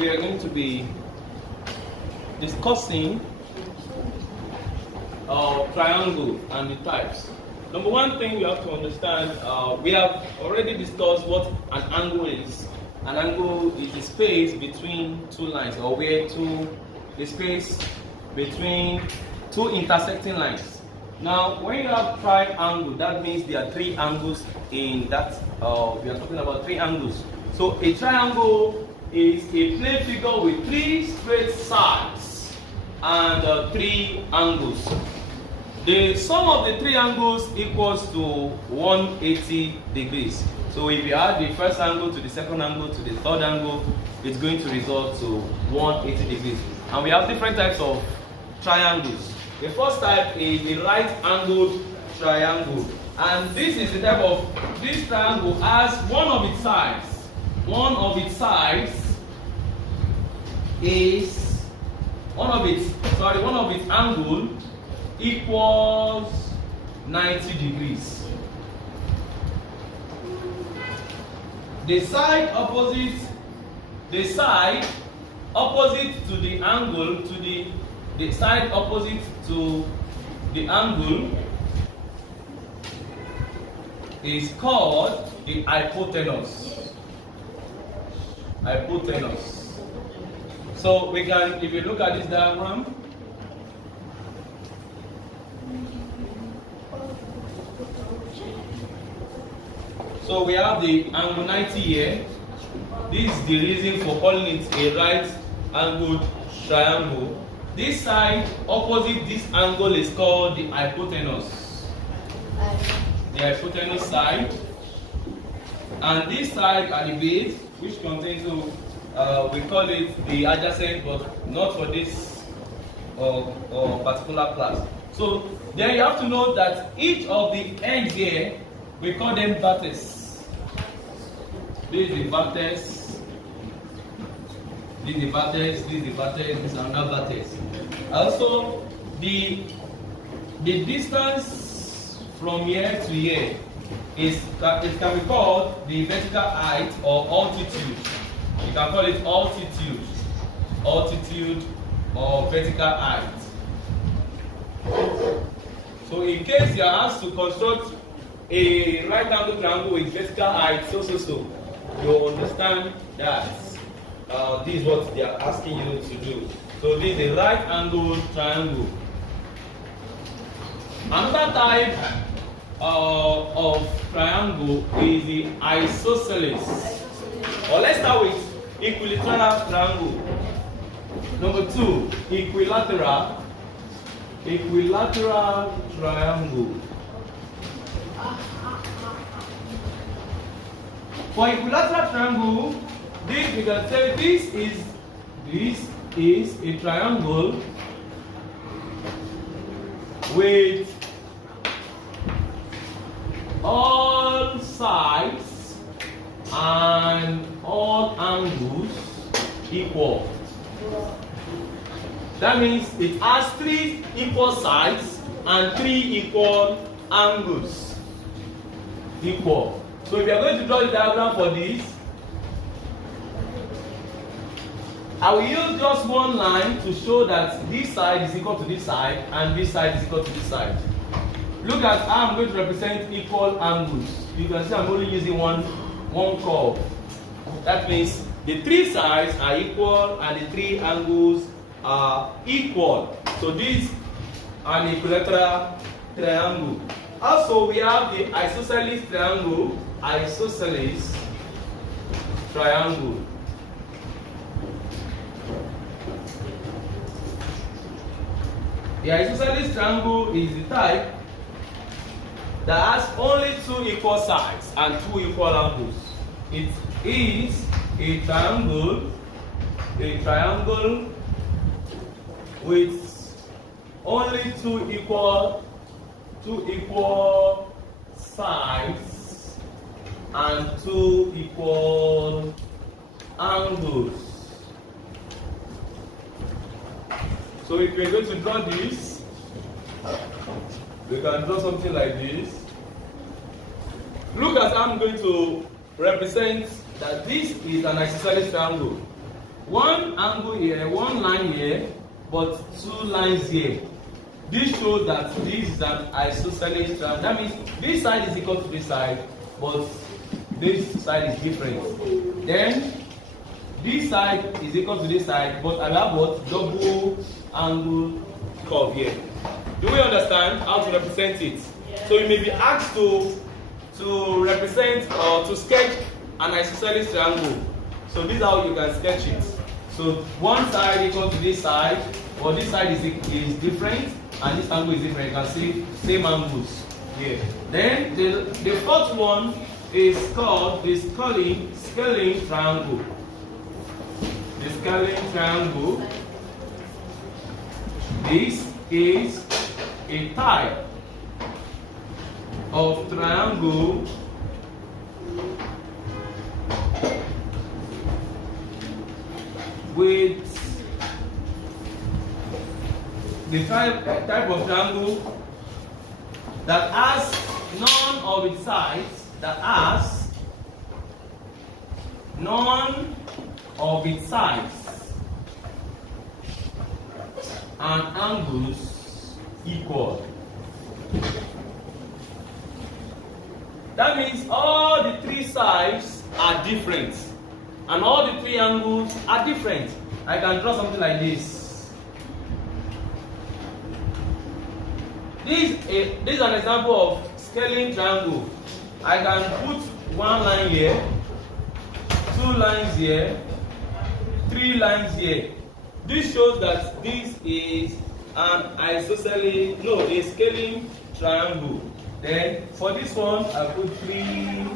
we are going to be discussing triangle and the types. Number one thing you have to understand, we have already discussed what an angle is. An angle is the space between two lines, or the space between two intersecting lines. Now, when you have triangle, that means there are three angles in that. We are talking about three angles. So a triangle is a plane figure with three straight sides and three angles. The sum of the three angles equals to 180 degrees. So if you add the first angle to the second angle to the third angle, it's going to result to 180 degrees. And we have different types of triangles. The first type is the right-angled triangle. And this is the type of, this triangle has one of its sides is, one of its angle equals 90 degrees. The side opposite to the angle, the side opposite to the angle is called the hypotenuse. So we can, if you look at this diagram, so we have the angle 90 here. This is the reason for calling it a right-angled triangle. This side opposite this angle is called the hypotenuse. The hypotenuse side. And this side at the base, which contains, we call it the adjacent, but not for this particular class. So then you have to know that each of the ends here, we call them vertices. This is the vertex. This is the vertex. This is the vertex. This is another vertex. Also, the distance from here to here it can be called the vertical height or altitude. You can call it altitude or vertical height. So in case you are asked to construct a right-angled triangle with vertical height, so you understand that this is what they are asking you to do. So this is a right-angled triangle. Another type of triangle is the isosceles. Or let's start with equilateral triangle. Number two, equilateral triangle. For equilateral triangle, this we can say this is a triangle with all sides and all angles equal. That means it has three equal sides and three equal angles equal. So if you are going to draw the diagram for this, I will use just one line to show that this side is equal to this side and this side is equal to this side. Look at how I'm going to represent equal angles. You can see I'm only using one curve. That means the three sides are equal and the three angles are equal. So this is an equilateral triangle. Also, we have the isosceles triangle. The isosceles triangle is the type that has only two equal sides and two equal angles. It is a triangle with only two equal sides and two equal angles. So if we're going to draw this, we can draw something like this. Look at how I'm going to represent that this is an isosceles triangle. one angle here, one line here, but two lines here. This shows that this is an isosceles triangle. That means this side is equal to this side, but this side is different. Then this side is equal to this side, but I have what? Double angle curve here. Do we understand how to represent it? Yeah. So you may be asked to represent or to sketch an isosceles triangle. So this is how you can sketch it. So one side equal to this side, or this side is different, and this angle is different. You can see same angles here. Then the fourth one is called the scaling triangle. The scaling triangle. This is a type of triangle with the type of triangle that has none of its sides, and angles equal. That means all the three sides are different and all the three angles are different. I can draw something like this. This is an example of scaling triangle. I can put one line here, two lines here, three lines here. This shows that this is an a scaling triangle. Then for this one I put 3.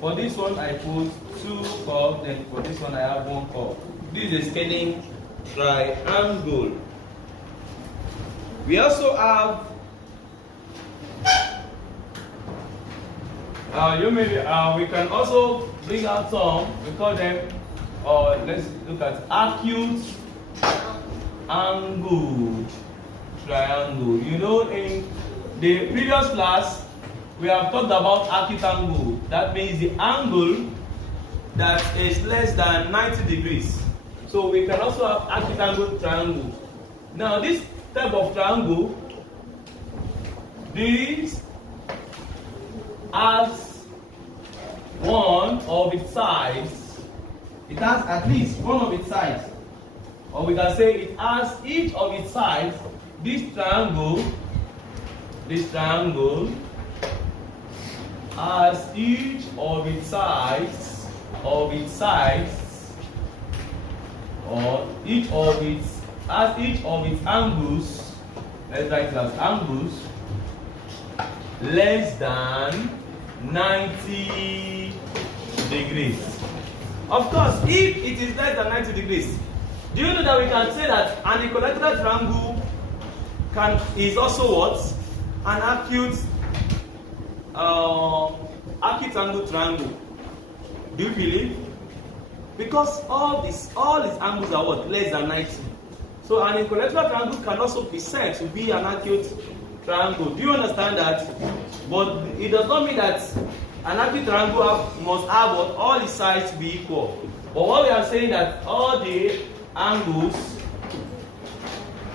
For this one I put 2 curves. Then for this one I have 1 curve. This is a scaling triangle. We also have we can also bring out some. We call them. Let's look at acute angle triangle. You know, in the previous class we have talked about acute angle. That means the angle that is less than 90 degrees. So we can also have acute angle triangle. Now this type of triangle, this has one of its sides. It has at least one of its sides, or we can say it has each of its sides. This triangle has each of its sides, or each of its angles. Let's write it as angles less than 90 degrees. Of course, if it is less than 90 degrees, do you know that we can say that an equilateral triangle is also what? An acute angle triangle. Do you believe? Because all these angles are what? Less than 90. So an equilateral triangle can also be said to be an acute triangle. Do you understand that? But it does not mean that an acute triangle must have all its sides to be equal. But what we are saying that all the angles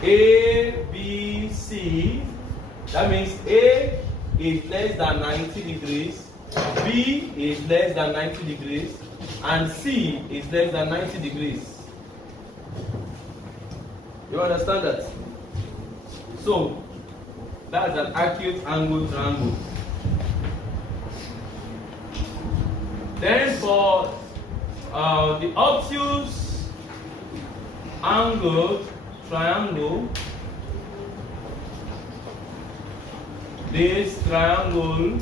A, B, C, that means A is less than 90 degrees, B is less than 90 degrees, and C is less than 90 degrees. You understand that? So that's an acute angle triangle. Then for the obtuse angle triangle, this triangle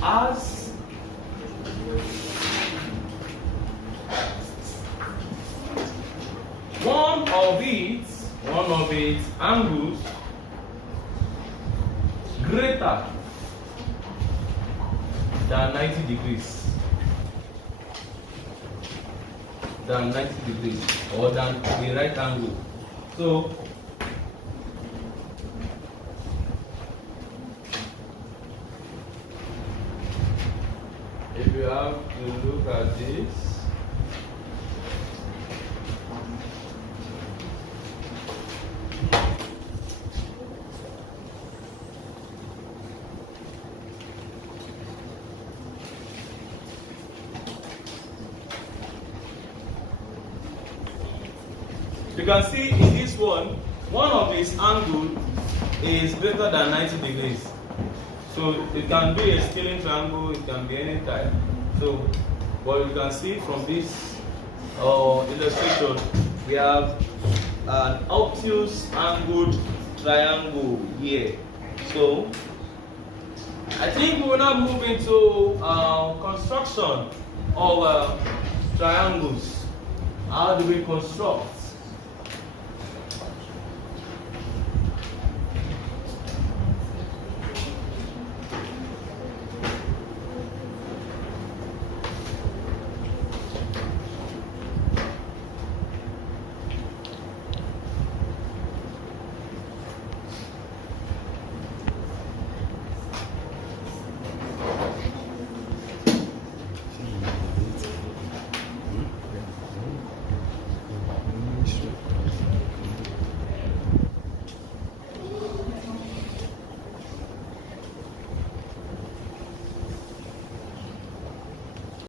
has one of its angles greater than 90 degrees. Than 90 degrees, or than the right angle. So if you have to look at this. You can see in this one of its angle is greater than 90 degrees. So it can be a scaling triangle, it can be any type. So what you can see from this illustration, we have an obtuse angled triangle here. So I think we will now move into construction of triangles. How do we construct